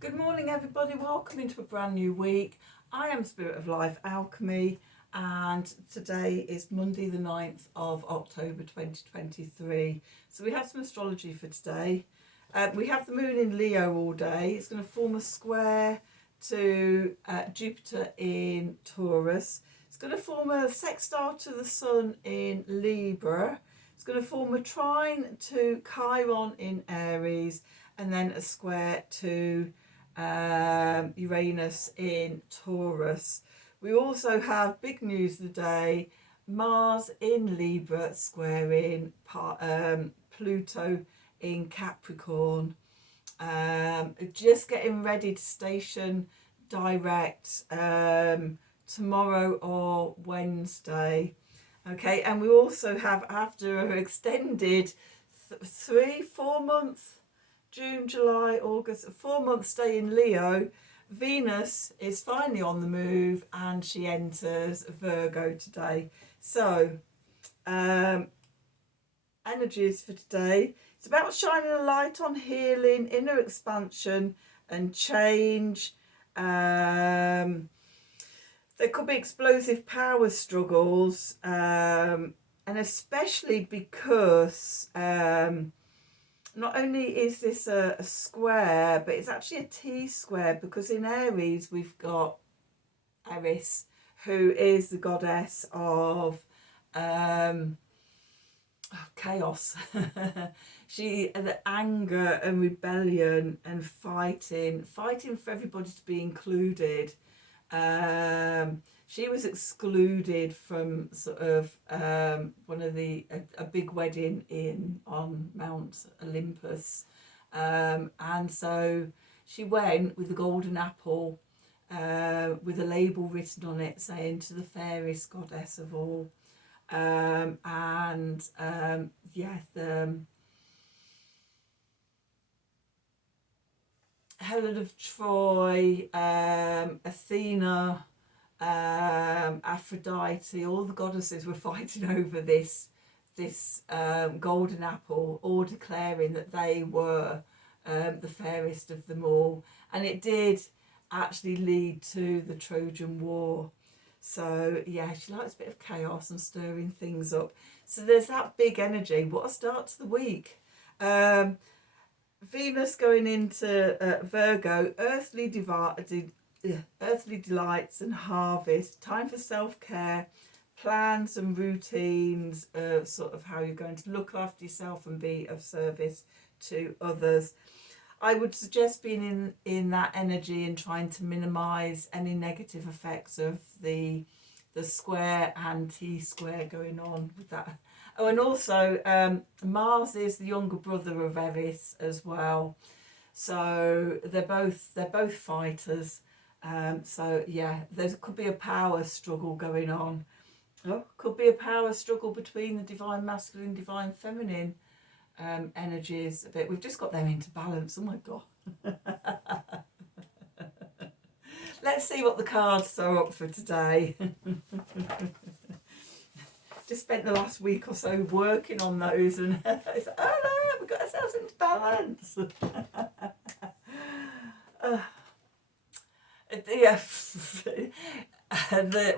Good morning, everybody. Welcome into a brand new week. I am Spirit of Life Alchemy, and today is Monday, the 9th of October 2023. So, we have some astrology for today. We have the moon in Leo all day. It's going to form a square to Jupiter in Taurus. It's going to form a sextile to the sun in Libra. It's going to form a trine to Chiron in Aries, and then a square to Uranus in Taurus. We also have big news of the day: Mars in Libra squaring Pluto in Capricorn. Just getting ready to station direct tomorrow or Wednesday. Okay, and we also have, after an extended 3-4 months, June, July, August, 4 month stay in Leo, Venus is finally on the move and she enters Virgo today. So, energies for today. It's about shining a light on healing, inner expansion and change. There could be explosive power struggles, and especially because not only is this a square, but it's actually a T-square, because in Aries we've got Eris, who is the goddess of chaos. She, the anger and rebellion and fighting for everybody to be included. She was excluded from sort of one of a big wedding on Mount Olympus, and so she went with the golden apple, with a label written on it saying, "To the fairest goddess of all." Helen of Troy, Athena, Aphrodite, all the goddesses were fighting over this golden apple, all declaring that they were the fairest of them all. And it did actually lead to the Trojan War. So yeah, she likes a bit of chaos and stirring things up. So there's that big energy. What a start to the week. Venus going into Virgo, earthly delights and harvest, time for self-care, plans and routines, sort of how you're going to look after yourself and be of service to others. I would suggest being in that energy and trying to minimise any negative effects of the square and T-square going on with that. Oh, and also Mars is the younger brother of Eris as well, so they're both fighters. So yeah, there could be a power struggle going on. Oh, could be a power struggle between the divine masculine, divine feminine energies a bit. We've just got them into balance. Oh my god. Let's see what the cards are up for today. Just spent the last week or so working on those, and it's like, oh no, we've got ourselves into balance. Yeah.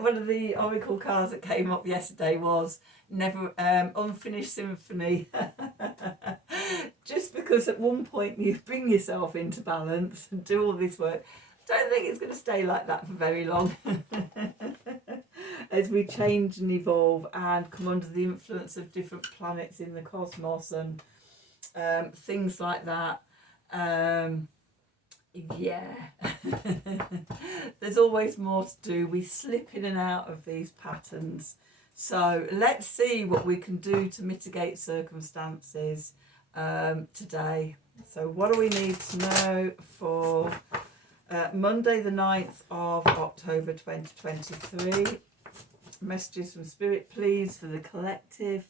One of the oracle cards that came up yesterday was never unfinished symphony. Just because at one point you bring yourself into balance and do all this work, don't think it's going to stay like that for very long. As we change and evolve and come under the influence of different planets in the cosmos and things like that. Yeah. There's always more to do. We slip in and out of these patterns. So let's see what we can do to mitigate circumstances today. So what do we need to know for Monday the 9th of October 2023? Messages from Spirit, please, for the collective.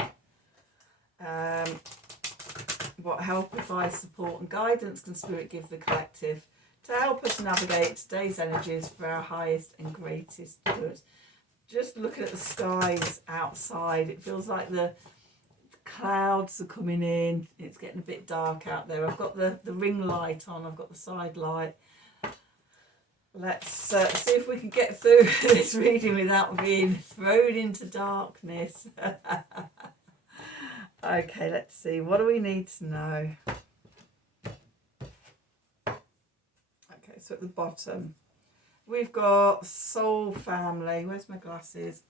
What help, advice, support and guidance can Spirit give the collective to help us navigate today's energies for our highest and greatest good? Just looking at the skies outside, it feels like the clouds are coming in. It's getting a bit dark out there. I've got the ring light on, I've got the side light. Let's see if we can get through this reading without being thrown into darkness. Okay, let's see. What do we need to know? Okay, so at the bottom, we've got soul family. Where's my glasses?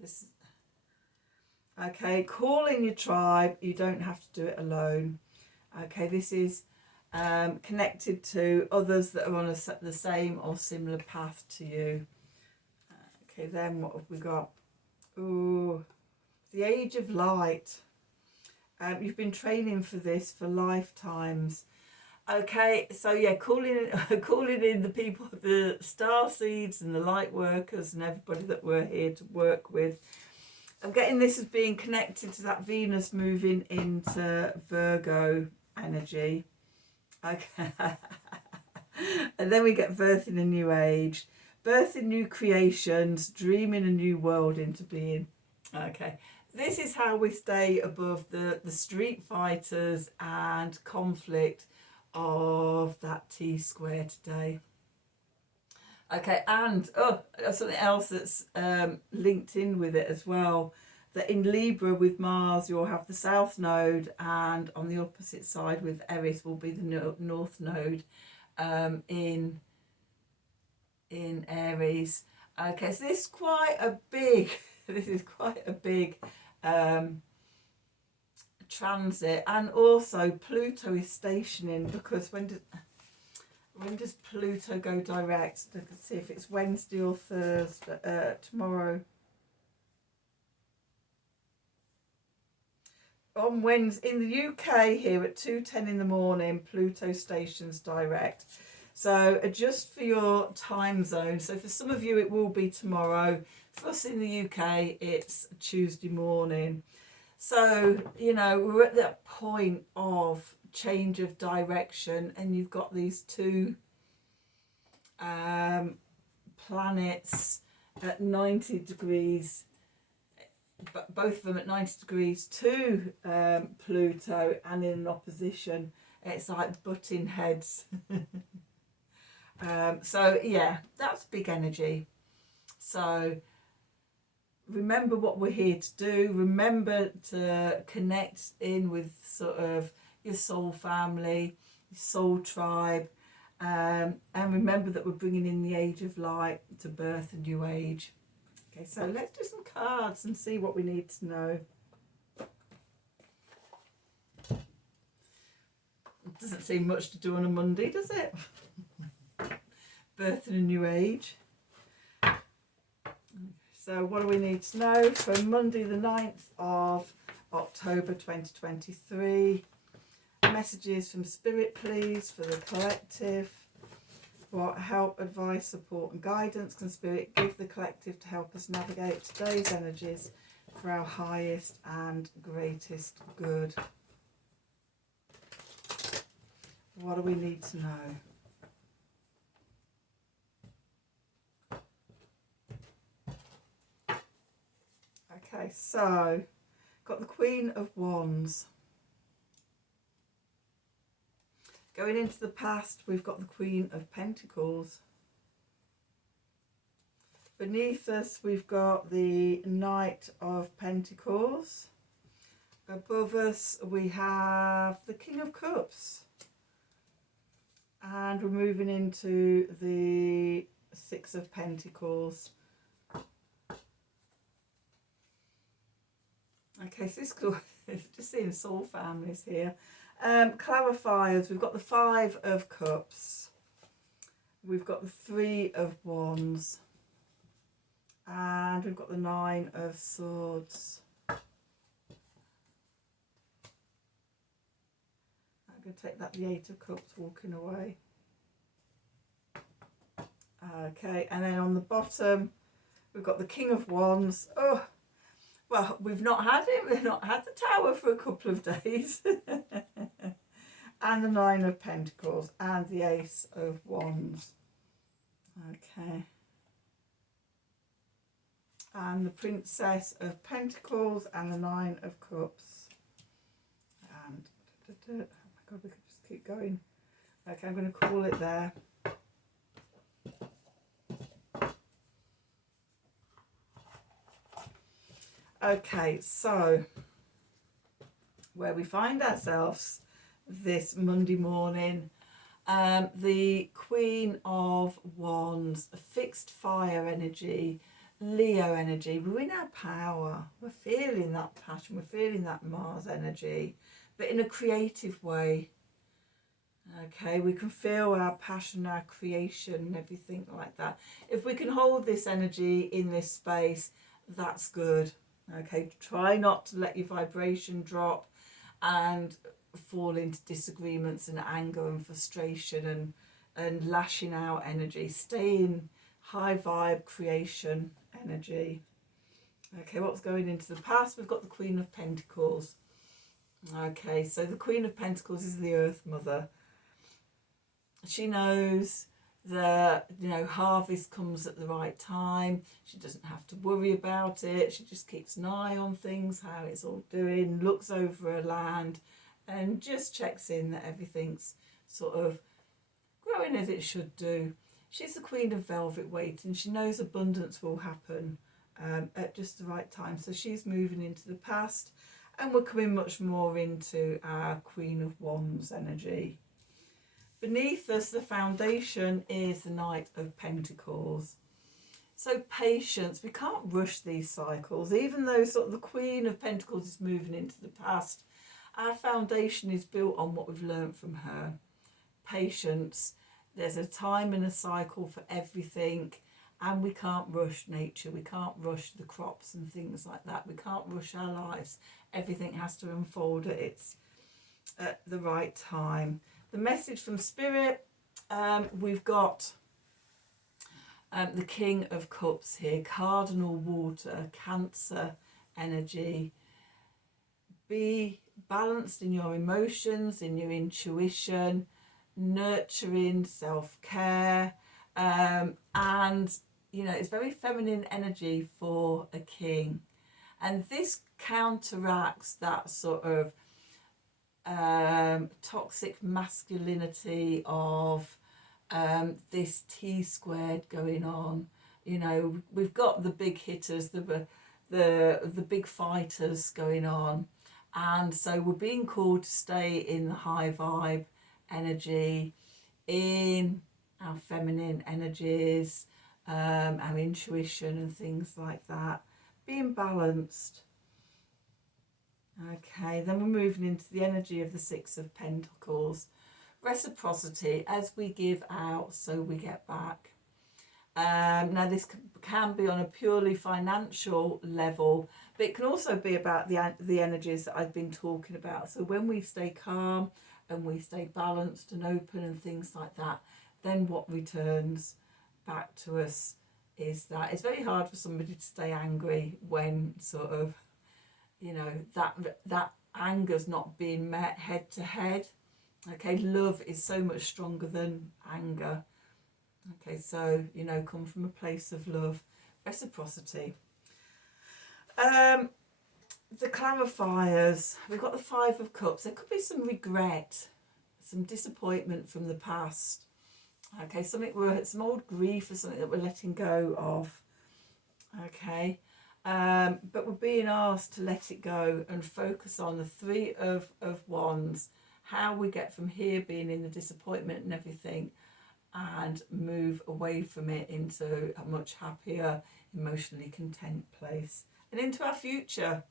This. Okay, call in your tribe. You don't have to do it alone. Okay, this is connected to others that are on the same or similar path to you. Okay, then what have we got? Ooh, the Age of Light. You've been training for this for lifetimes. Okay, so yeah, calling in the people, the star seeds and the light workers and everybody that we're here to work with. I'm getting this as being connected to that Venus moving into Virgo energy. Okay. And then we get birthing a new age, birthing new creations, dreaming a new world into being. Okay. This is how we stay above the street fighters and conflict of that T-square today. Okay, and something else that's linked in with it as well, that in Libra with Mars you'll have the South Node, and on the opposite side with Eris will be the North Node in Aries. Okay, so this is quite a big transit, and also Pluto is stationing, because when does Pluto go direct? Let's see if it's Wednesday or Thursday. Tomorrow. On Wednesday in the UK here at 2:10 in the morning, Pluto stations direct. So adjust for your time zone. So for some of you it will be tomorrow. For us in the UK it's Tuesday morning. So, you know, we're at that point of change of direction, and you've got these two planets at 90 degrees, both of them at 90 degrees to Pluto, and in opposition. It's like butting heads. So yeah, that's big energy. So remember what we're here to do. Remember to connect in with sort of your soul family, your soul tribe, and remember that we're bringing in the Age of Light to birth a new age. Okay, so let's do some cards and see what we need to know. It doesn't seem much to do on a Monday, does it? Birthing a new age. So what do we need to know for Monday the 9th of October 2023? Messages from Spirit, please, for the collective. What help, advice, support and guidance can Spirit give the collective to help us navigate today's energies for our highest and greatest good? What do we need to know? Okay, so got the Queen of Wands. Going into the past, we've got the Queen of Pentacles. Beneath us, we've got the Knight of Pentacles. Above us, we have the King of Cups. And we're moving into the Six of Pentacles. Okay, so this cool. Just seeing soul families here. Clarifiers, we've got the Five of Cups. We've got the Three of Wands. And we've got the Nine of Swords. I'm going to take that, the Eight of Cups, walking away. Okay, and then on the bottom, we've got the King of Wands. Oh, well, we've not had it. We've not had the Tower for a couple of days. And the Nine of Pentacles and the Ace of Wands. Okay. And the Princess of Pentacles and the Nine of Cups. And, oh my God, we could just keep going. Okay, I'm going to call it there. Okay, so where we find ourselves this Monday morning, the Queen of Wands, fixed fire energy, Leo energy. We're in our power. We're feeling that passion. We're feeling that Mars energy, but in a creative way. Okay, we can feel our passion, our creation, and everything like that. If we can hold this energy in this space, that's good. Okay, try not to let your vibration drop and fall into disagreements and anger and frustration and lashing out energy. Stay in high vibe creation energy. Okay, what's going into the past? We've got the Queen of Pentacles. Okay, so the Queen of Pentacles is the Earth Mother. She knows that, you know, harvest comes at the right time. She doesn't have to worry about it. She just keeps an eye on things, how it's all doing, looks over her land and just checks in that everything's sort of growing as it should do. She's the Queen of Velvet Weight and she knows abundance will happen at just the right time. So she's moving into the past and we're coming much more into our Queen of Wands energy. Beneath us, the foundation is the Knight of Pentacles. So patience, we can't rush these cycles. Even though sort of the Queen of Pentacles is moving into the past, our foundation is built on what we've learned from her. Patience, there's a time and a cycle for everything, and we can't rush nature. We can't rush the crops and things like that. We can't rush our lives. Everything has to unfold at the right time. The message from Spirit, we've got the King of Cups here, Cardinal Water, Cancer energy. Be balanced in your emotions, in your intuition, nurturing, self-care, and, you know, it's very feminine energy for a king. And this counteracts that sort of toxic masculinity of this T squared going on. You know, we've got the big hitters, the big fighters going on, and so we're being called to stay in the high vibe energy, in our feminine energies, our intuition and things like that, being balanced. Okay, then we're moving into the energy of the Six of Pentacles. Reciprocity, as we give out, so we get back. Now this can be on a purely financial level, but it can also be about the energies that I've been talking about. So when we stay calm and we stay balanced and open and things like that, then what returns back to us is that it's very hard for somebody to stay angry when sort of, you know, that anger's not being met head to head. Okay, love is so much stronger than anger. Okay, so, you know, come from a place of love. Reciprocity. The clarifiers, we've got the Five of Cups. There could be some regret, some disappointment from the past. Okay, some old grief or something that we're letting go of. Okay. But we're being asked to let it go and focus on the Three of Wands, how we get from here being in the disappointment and everything and move away from it into a much happier, emotionally content place and into our future.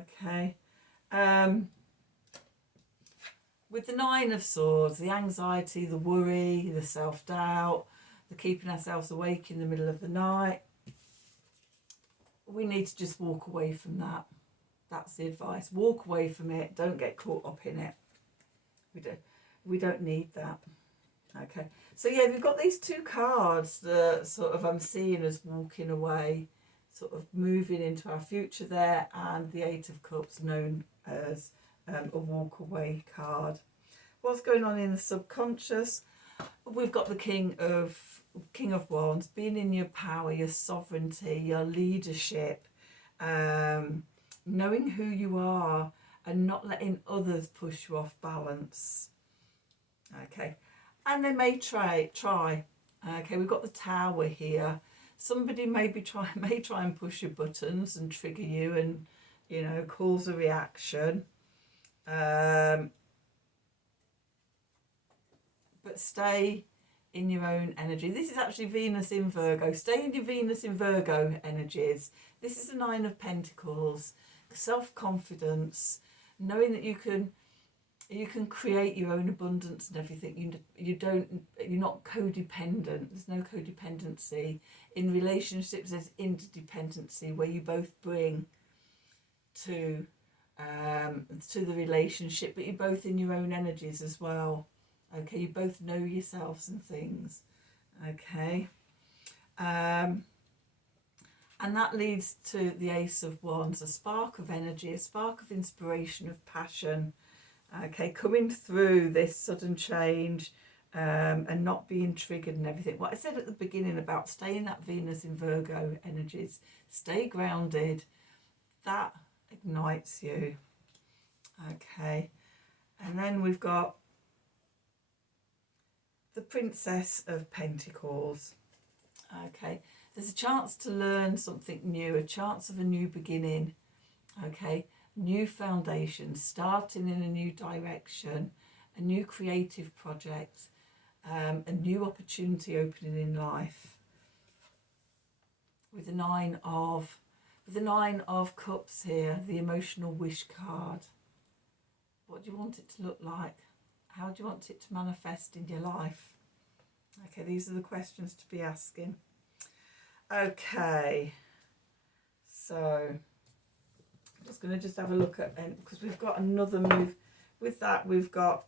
Okay. With the Nine of Swords, the anxiety, the worry, the self-doubt, the keeping ourselves awake in the middle of the night, we need to just walk away from that. That's the advice. Walk away from it. Don't get caught up in it. We don't need that. Okay. So yeah, we've got these two cards that sort of I'm seeing as walking away, sort of moving into our future there, and the Eight of Cups known as a walk away card. What's going on in the subconscious? We've got the King of Wands, being in your power, your sovereignty, your leadership, knowing who you are and not letting others push you off balance. Okay, and they may try. Okay, we've got the Tower here. Somebody may try and push your buttons and trigger you and, you know, cause a reaction. But stay in your own energy. This is actually Venus in Virgo. Stay in your Venus in Virgo energies. This is the Nine of Pentacles. Self-confidence, knowing that you can create your own abundance and everything. You're not codependent. There's no codependency. In relationships there's interdependency, where you both bring to the relationship, but you're both in your own energies as well. Okay, you both know yourselves and things. Okay, and that leads to the Ace of Wands, a spark of energy, a spark of inspiration, of passion. Okay, coming through this sudden change, and not being triggered and everything. What I said at the beginning about staying that Venus in Virgo energies, stay grounded, that ignites you. Okay, and then we've got the Princess of Pentacles. Okay, there's a chance to learn something new, a chance of a new beginning. Okay, new foundation, starting in a new direction, a new creative project, a new opportunity opening in life. With the Nine of Cups here, the emotional wish card. What do you want it to look like? How do you want it to manifest in your life? Okay, these are the questions to be asking. Okay, so I'm just going to have a look at, because we've got another move. With that, we've got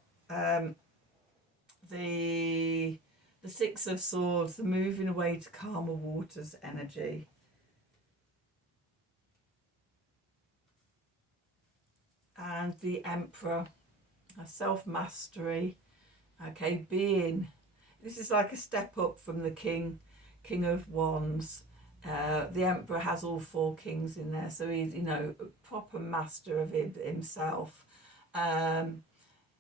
the Six of Swords, the moving away to calmer waters energy. And the Emperor, self-mastery. Okay, this is like a step up from the King of Wands. The Emperor has all four kings in there, so he's, you know, a proper master of himself.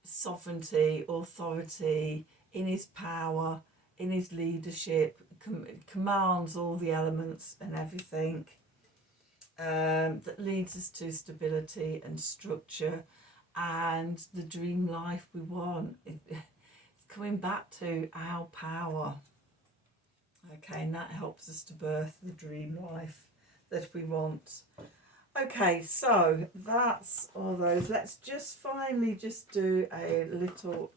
Sovereignty, authority, in his power, in his leadership, commands all the elements and everything. That leads us to stability and structure and the dream life we want. It's coming back to our power. Okay, and that helps us to birth the dream life that we want. Okay, so that's all those. Let's just finally just do a little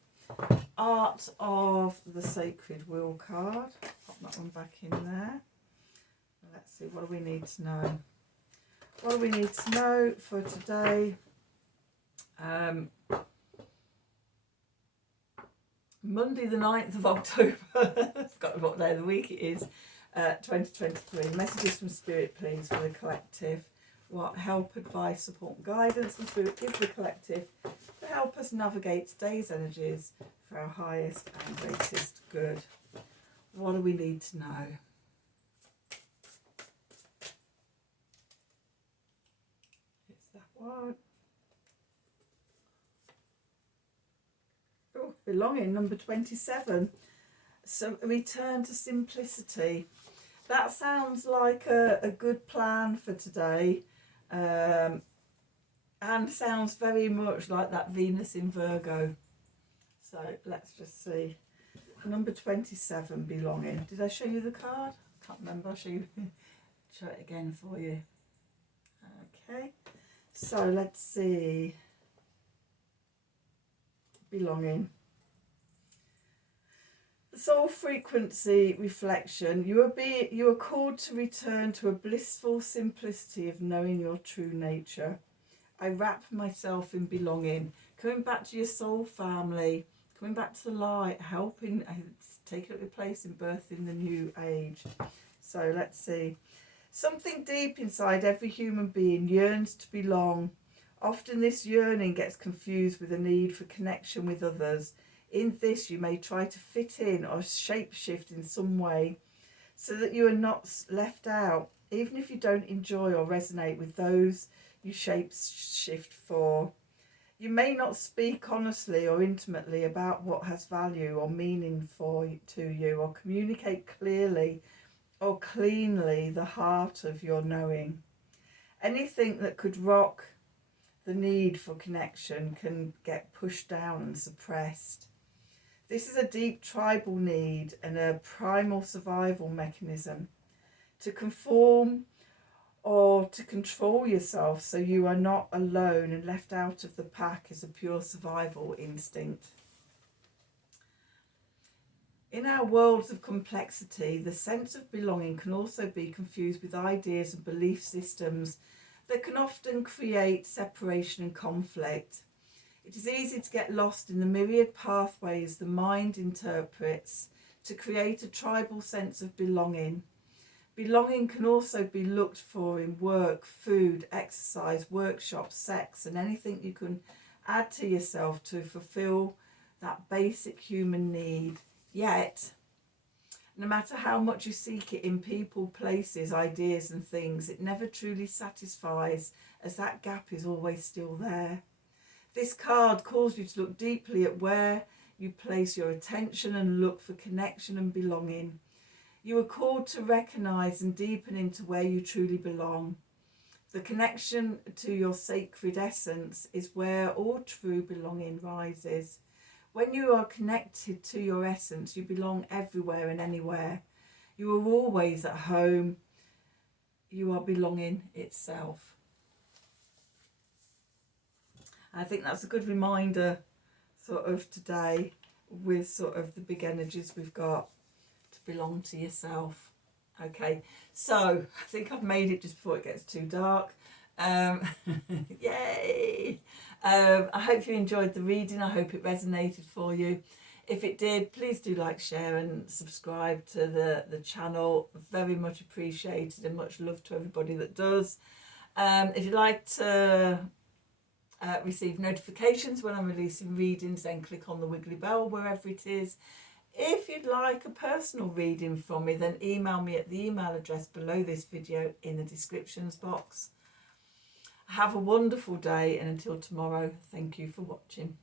Art of the Sacred Wheel card. Pop that one back in there. Let's see, what do we need to know? What do we need to know for today? Monday the 9th of October, I forgot what day of the week it is, 2023. Messages from Spirit, please, for the collective. What help, advice, support and guidance from Spirit give the collective to help us navigate today's energies for our highest and greatest good. What do we need to know? It's that one. Oh, belonging, number 27. So return to simplicity. That sounds like a good plan for today, and sounds very much like that Venus in Virgo. So let's just see. Number 27, belonging. Did I show you the card? Can't remember. I'll show it again for you. Okay, so let's see. Belonging. The soul frequency reflection. You are called to return to a blissful simplicity of knowing your true nature. I wrap myself in belonging. Coming back to your soul family. Coming back to the light. Helping, taking up your place in birthing the new age. So let's see. Something deep inside every human being yearns to belong. Often this yearning gets confused with a need for connection with others. In this, you may try to fit in or shapeshift in some way so that you are not left out, even if you don't enjoy or resonate with those you shapeshift for. You may not speak honestly or intimately about what has value or meaning to you, or communicate clearly or cleanly the heart of your knowing. Anything that could rock the need for connection can get pushed down and suppressed. This is a deep tribal need and a primal survival mechanism to conform or to control yourself so you are not alone and left out of the pack is a pure survival instinct. In our worlds of complexity, the sense of belonging can also be confused with ideas and belief systems that can often create separation and conflict. It is easy to get lost in the myriad pathways the mind interprets to create a tribal sense of belonging. Belonging can also be looked for in work, food, exercise, workshops, sex, and anything you can add to yourself to fulfill that basic human need. Yet, no matter how much you seek it in people, places, ideas and things, it never truly satisfies, as that gap is always still there. This card calls you to look deeply at where you place your attention and look for connection and belonging. You are called to recognise and deepen into where you truly belong. The connection to your sacred essence is where all true belonging rises. When you are connected to your essence, you belong everywhere and anywhere. You are always at home. You are belonging itself. I think that's a good reminder sort of today with sort of the big energies we've got to belong to yourself. Okay, so I think I've made it just before it gets too dark. Yay! I hope you enjoyed the reading. I hope it resonated for you. If it did, please do like, share and subscribe to the channel. Very much appreciated and much love to everybody that does. If you'd like to receive notifications when I'm releasing readings, then click on the wiggly bell wherever it is. If you'd like a personal reading from me, then email me at the email address below this video in the descriptions box. Have a wonderful day, and until tomorrow, thank you for watching.